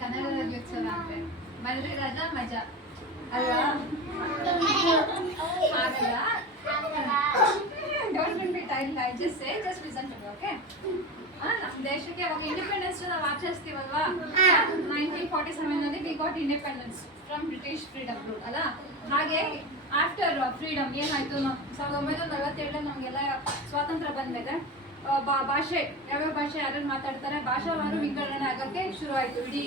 ಕನ್ನಡ ರಾಜ್ಯೋತ್ಸವ ಅಂದ್ರೆ ಬಂದ್ರೆ ರಜಾ ಮಜಾ ಅಲ್ವಾ? ನಮ್ಮ ದೇಶಕ್ಕೆ ಅವಾಗ ಇಂಡಿಪೆಂಡೆನ್ಸ್ ನಾವು ಆಚರಿಸ್ತೀವಲ್ವಾ? 1947 we got independence from British freedom rule ಅಲ್ಲ. ಹಾಗೆ ಆಫ್ಟರ್ ಫ್ರೀಡಮ್ ಏನಾಯ್ತು, 1947 ನಮಗೆಲ್ಲ ಸ್ವಾತಂತ್ರ್ಯ ಬಂದ್ಮೇಲೆ ಭಾಷೆ, ಯಾವ್ಯಾವ ಭಾಷೆ ಯಾರು ಮಾತಾಡ್ತಾರೆ ಭಾಷಾವಾರು ವಿಂಗಡಣೆ ಆಗೋಕ್ಕೆ ಶುರು ಆಯಿತು. ಇಡೀ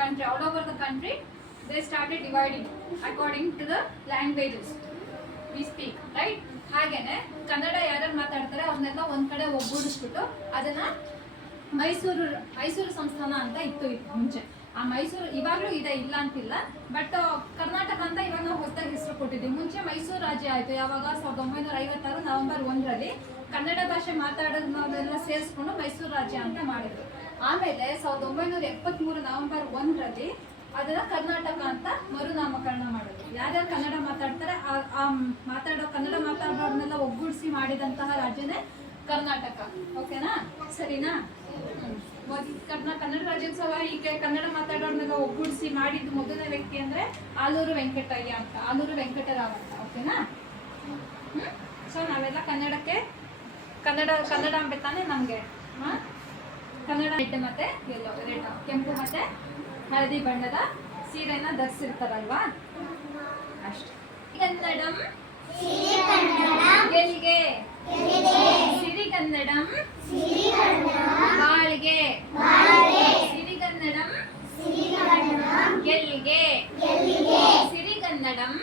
country, all over the country they started dividing according to the languages we speak, right? ಹಾಗೇನೆ ಕನ್ನಡ ಯಾರು ಮಾತಾಡ್ತಾರೆ ಅವ್ರನ್ನೆಲ್ಲ ಒಂದ್ ಕಡೆ ಒಗ್ಗೂಡಿಸ್ಬಿಟ್ಟು ಅದನ್ನ ಮೈಸೂರು ಸಂಸ್ಥಾನ ಅಂತ ಇತ್ತು ಮುಂಚೆ. ಆ ಮೈಸೂರು ಇವಾಗಲೂ ಇದೆ, ಇಲ್ಲ ಅಂತಿಲ್ಲ, ಬಟ್ ಕರ್ನಾಟಕ ಅಂತ ಇವಾಗ ನಾವು ಹೊಸದಾಗಿ ಹೆಸರು ಕೊಟ್ಟಿದ್ದೀವಿ. ಮುಂಚೆ ಮೈಸೂರು ರಾಜ್ಯ ಆಯಿತು ಯಾವಾಗ 1956 ನವೆಂಬರ್ 1ರಲ್ಲಿ ಕನ್ನಡ ಭಾಷೆ ಮಾತಾಡೋದನ್ನೆಲ್ಲ ಸೇರಿಸ್ಕೊಂಡು ಮೈಸೂರು ರಾಜ್ಯ ಅಂತ ಮಾಡಿದ್ರು. ಆಮೇಲೆ 1973 ನವೆಂಬರ್ 1ರಲ್ಲಿ ಅದನ್ನ ಕರ್ನಾಟಕ ಅಂತ ಮರುನಾಮಕರಣ ಮಾಡೋದು. ಯಾರ್ಯಾರು ಕನ್ನಡ ಮಾತಾಡ್ತಾರೆ ಆ ಕನ್ನಡ ಮಾತಾಡೋರ್ನೆಲ್ಲ ಒಗ್ಗೂಡಿಸಿ ಮಾಡಿದಂತಹ ರಾಜ್ಯನೇ ಕರ್ನಾಟಕ. ಓಕೆನಾ? ಸರಿನಾ? ಕನ್ನಡ ರಾಜ್ಯೋತ್ಸವ ಹೀಗೆ ಕನ್ನಡ ಮಾತಾಡೋರ್ನೆಲ್ಲ ಒಗ್ಗೂಡಿಸಿ ಮಾಡಿದ್ದು ಮೊದಲನೇ ವ್ಯಕ್ತಿ ಅಂದ್ರೆ ಆಲೂರು ವೆಂಕಟಯ್ಯ ಅಂತ, ಆಲೂರು ವೆಂಕಟರಾವ್ ಅಂತ. ಓಕೆನಾ? ಸೊ ನಾವೆಲ್ಲ ಕನ್ನಡಕ್ಕೆ ಕನ್ನಡ ಅಂಬೆ ನಮ್ಗೆ ಕನ್ನಡ ರೆಡ್ ಮತ್ತೆ ಎಲ್ಲೋ, ರೆಡ್ ಕೆಂಪು ಮತ್ತೆ ಹಳದಿ ಬಣ್ಣದ ಸೀರೆನ ಧರಿಸಿರ್ತಾರಲ್ವಾ, ಅಷ್ಟೇ. ಕನ್ನಡಂ ಗೆಲ್ಗೆ, ಸಿರಿಗನ್ನಡಂ ಬಾಳ್ಗೆ, ಸಿರಿಗನ್ನಡಂ ಗೆಲ್ಗೆ, ಸಿರಿಗನ್ನಡಂ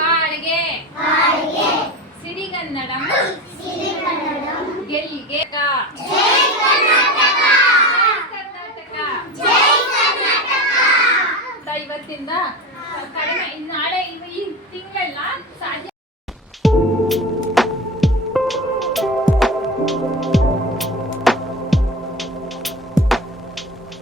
ಬಾಳ್ಗೆ, ಸಿರಿಗನ್ನಡಂ ಗೆಲ್ಗೆ. ಇವತ್ತಿಂದ